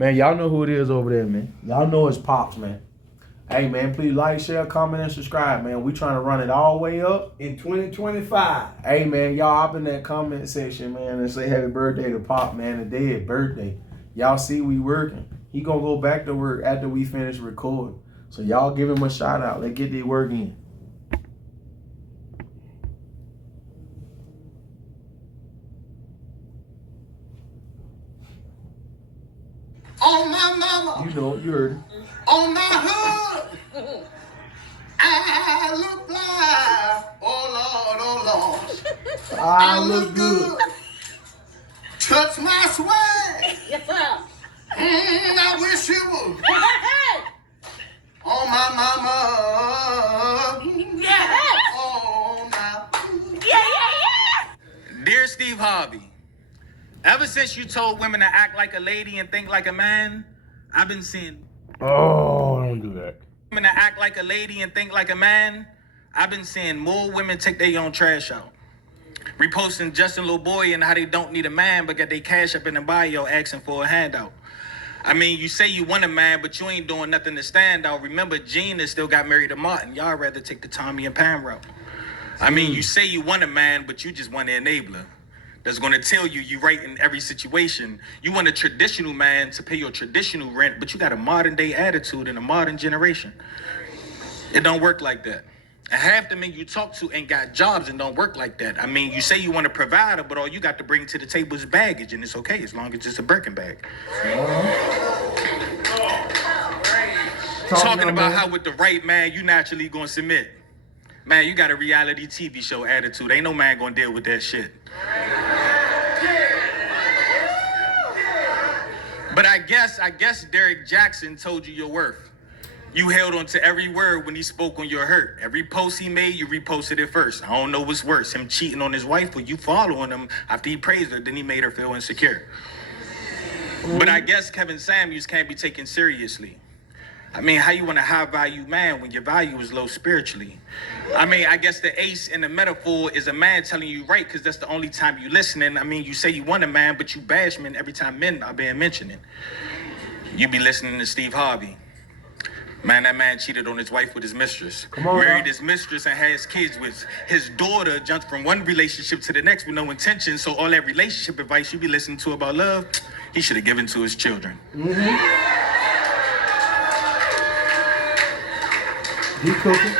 Man, y'all know who it is over there, man. Y'all know it's Pops, man. Hey, man, please like, share, comment, and subscribe, man. We trying to run it all the way up in 2025. Hey, man, y'all hop in that comment section, man, and say happy birthday to Pop, man. Today is birthday. Y'all see we working. He gonna go back to work after we finish recording. So y'all give him a shout out. Let's get this work in. On my mama. You know, you heard it. On my hood. I look like, oh Lord. I look good. Touch my swag. Yes, sir. I wish you would. On my mama. Yeah. Oh, now. Yeah. Dear Steve Harvey, ever since you told women to act like a lady and think like a man, I've been seeing Oh, don't do that. women to act like a lady and think like a man. I've been seeing more women take their own trash out. Reposting Justin Little Boy and how they don't need a man, but got their cash up in the bio asking for a handout. I mean, you say you want a man, but you ain't doing nothing to stand out. Remember, Gina still got married to Martin. Y'all rather take the Tommy and Pam route. I mean, you say you want a man, but you just want an enabler that's going to tell you right in every situation. You want a traditional man to pay your traditional rent, but you got a modern day attitude in a modern generation. It don't work like that. And half the men you talk to ain't got jobs and don't work like that. I mean, you say you want a provider, but all you got to bring to the table is baggage, and it's okay as long as it's a Birkin bag. Talking about how with the right man, you naturally gonna submit. Man, you got a reality TV show attitude. Ain't no man gonna deal with that shit. But I guess Derek Jackson told you your worth. You held on to every word when he spoke on your hurt. Every post he made, you reposted it first. I don't know what's worse, him cheating on his wife or you following him after he praised her, then he made her feel insecure. But I guess Kevin Samuels can't be taken seriously. I mean, how you want a high value man when your value is low spiritually? I mean, I guess the ace in the metaphor is a man telling you right, because that's the only time you listening. I mean, you say you want a man, but you bash men every time men are being mentioned. You be listening to Steve Harvey. Man, that man cheated on his wife with his mistress. Married his mistress and has kids with his daughter, jumped from one relationship to the next with no intention. So all that relationship advice you be listening to about love, he should have given to his children. He cooking.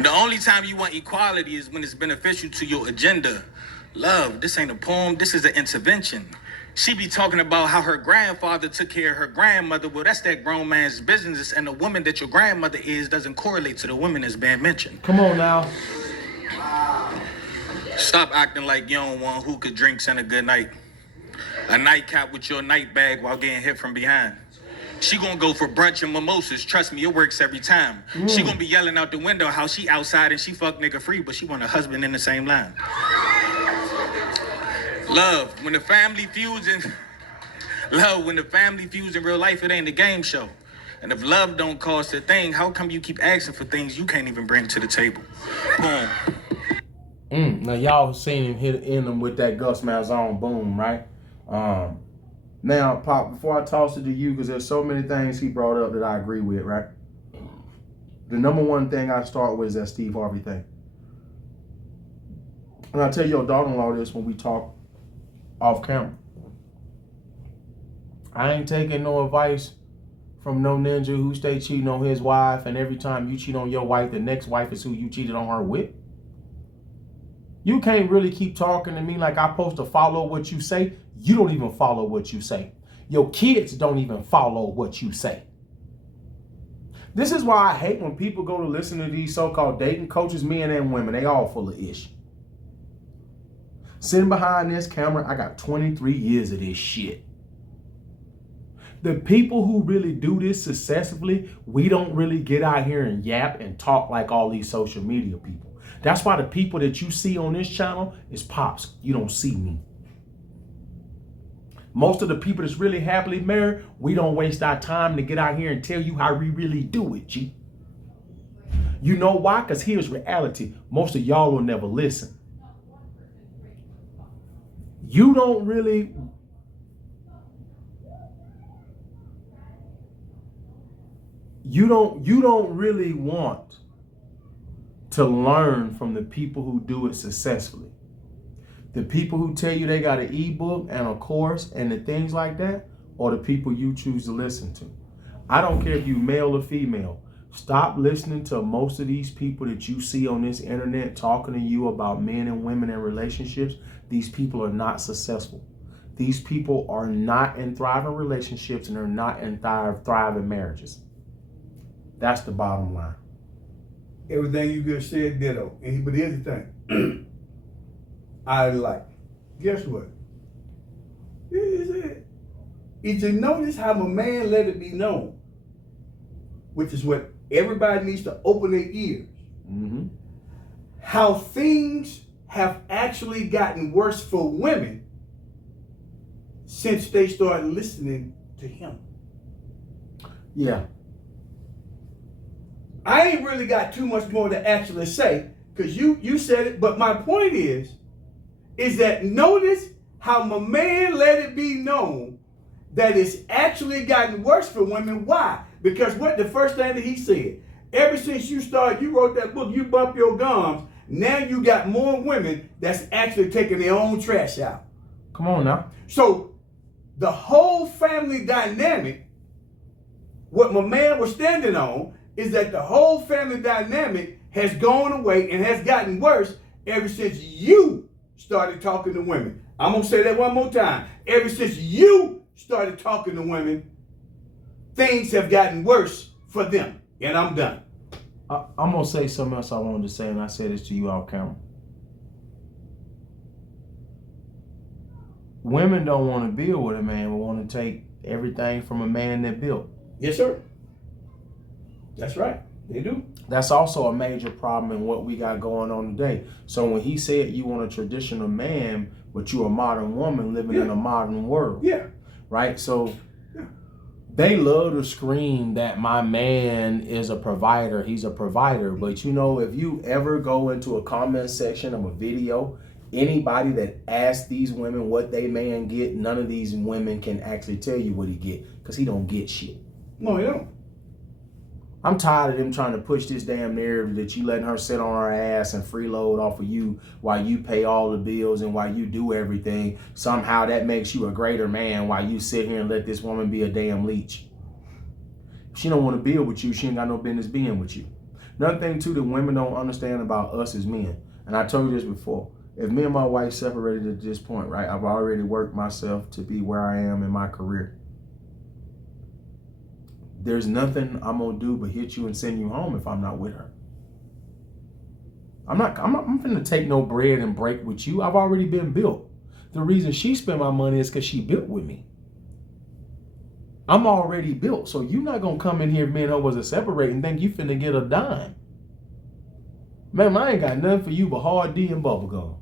The only time you want equality is when it's beneficial to your agenda. Love, this ain't a poem, this is an intervention. She be talking about how her grandfather took care of her grandmother. Well, that's that grown man's business, and the woman that your grandmother is doesn't correlate to the woman that's being mentioned. Come on now. Stop acting like you don't want hookah drinks and a good night. A nightcap with your night bag while getting hit from behind. She gonna go for brunch and mimosas. Trust me, it works every time. She gonna be yelling out the window how she outside and she fuck nigga free, but she want a husband in the same line. Love, when the family feuds in real life, it ain't a game show. And if love don't cost a thing, how come you keep asking for things you can't even bring to the table? Boom. Now y'all seen him hit in them with that Gus Malzahn boom, right? Now, Pop, before I toss it to you, because there's so many things he brought up that I agree with, right? The number one thing I start with is that Steve Harvey thing. And I tell your daughter-in-law this when we talk off camera. I ain't taking no advice from no ninja who stay cheating on his wife, and every time you cheat on your wife, the next wife is who you cheated on her with. You can't really keep talking to me like I'm supposed to follow what you say. You don't even follow what you say. Your kids don't even follow what you say. This is why I hate when people go to listen to these so-called dating coaches, men and women. They all full of ish. Sitting behind this camera, I got 23 years of this shit. The people who really do this successfully, we don't really get out here and yap and talk like all these social media people. That's why the people that you see on this channel is Pops. You don't see me. Most of the people that's really happily married, we don't waste our time to get out here and tell you how we really do it, G. You know why? Because here's reality. Most of y'all will never listen. You don't really You don't really want to learn from the people who do it successfully. The people who tell you they got an ebook and a course and the things like that, or the people you choose to listen to. I don't care if you male or female. Stop listening to most of these people that you see on this internet talking to you about men and women and relationships. These people are not successful. These people are not in thriving relationships and are not in thriving marriages. That's the bottom line. Everything you just said, ditto. But here's the thing. I like. Guess what? Is it? Did you notice how my man let it be known? Which is what everybody needs to open their ears. Mm-hmm. How things have actually gotten worse for women since they started listening to him. Yeah. I ain't really got too much more to actually say because you said it, but my point is that notice how my man let it be known that it's actually gotten worse for women. Why? Because what the first thing that he said, ever since you wrote that book, You Bump Your Gums, now you got more women that's actually taking their own trash out. Come on now. So the whole family dynamic, what my man was standing on, is that the whole family dynamic has gone away and has gotten worse ever since you started talking to women. I'm going to say that one more time. Ever since you started talking to women, things have gotten worse for them. And I'm done. I'm going to say something else I wanted to say, and I said this to you off camera. Women don't want to build with a man, but want to take everything from a man that built. Yes, sir. That's right. They do. That's also a major problem in what we got going on today. So when he said you want a traditional man, but you're a modern woman living in a modern world. Yeah. Right? So they love to scream that my man is a provider. He's a provider. But you know, if you ever go into a comment section of a video, anybody that asks these women what they man get, none of these women can actually tell you what he get because he don't get shit. No, he don't. I'm tired of them trying to push this damn narrative that you letting her sit on her ass and freeload off of you while you pay all the bills and while you do everything. Somehow that makes you a greater man while you sit here and let this woman be a damn leech. If she don't want to build with you, she ain't got no business being with you. Another thing too that women don't understand about us as men, and I told you this before, if me and my wife separated at this point, right, I've already worked myself to be where I am in my career. There's nothing I'm gonna do but hit you and send you home if I'm not with her. I'm finna take no bread and break with you. I've already been built. The reason she spent my money is because she built with me. I'm already built. So you're not gonna come in here if me and her was to separate and think you finna get a dime. Man, I ain't got nothing for you but hard D and bubblegum.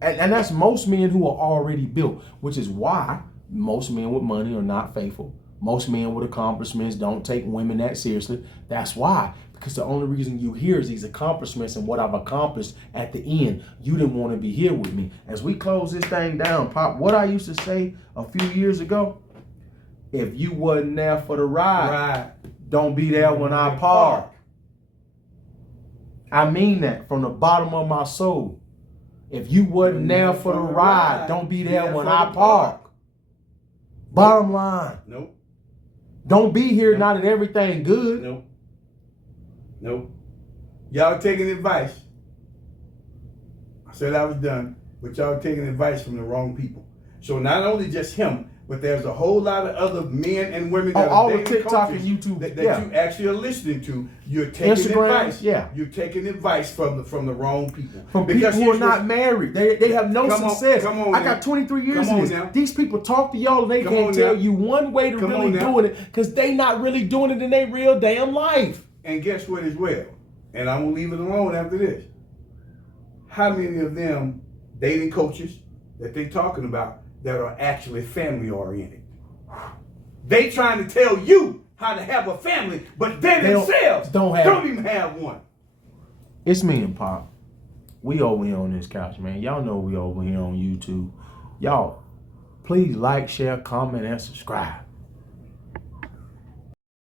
And that's most men who are already built, which is why most men with money are not faithful. Most men with accomplishments don't take women that seriously. That's why. Because the only reason you hear is these accomplishments and what I've accomplished at the end. You didn't want to be here with me. As we close this thing down, Pop, what I used to say a few years ago, if you wasn't there for the ride, don't be there when I park. I mean that from the bottom of my soul. If you wasn't there for the ride, don't be there when I park. Bottom line. Nope. Don't be here now that everything good. Nope. Nope. Y'all taking advice. I said I was done, but y'all taking advice from the wrong people. So not only just him, but there's a whole lot of other men and women that all are the TikTok and YouTube that you actually are listening to. You're taking Instagram, advice. yeah. You're taking advice from the wrong people. From people who are not married. They have no success. Come on I got 23 years in this. now. These people talk to y'all and they can't tell you one way to really doing it because they not really doing it in their real damn life. And guess what as well? And I'm going to leave it alone after this. How many of them dating coaches that they talking about that are actually family oriented? They trying to tell you how to have a family, but they themselves don't even have one. It's me and Pop. We over here on this couch, man. Y'all know we over here on YouTube. Y'all, please like, share, comment, and subscribe.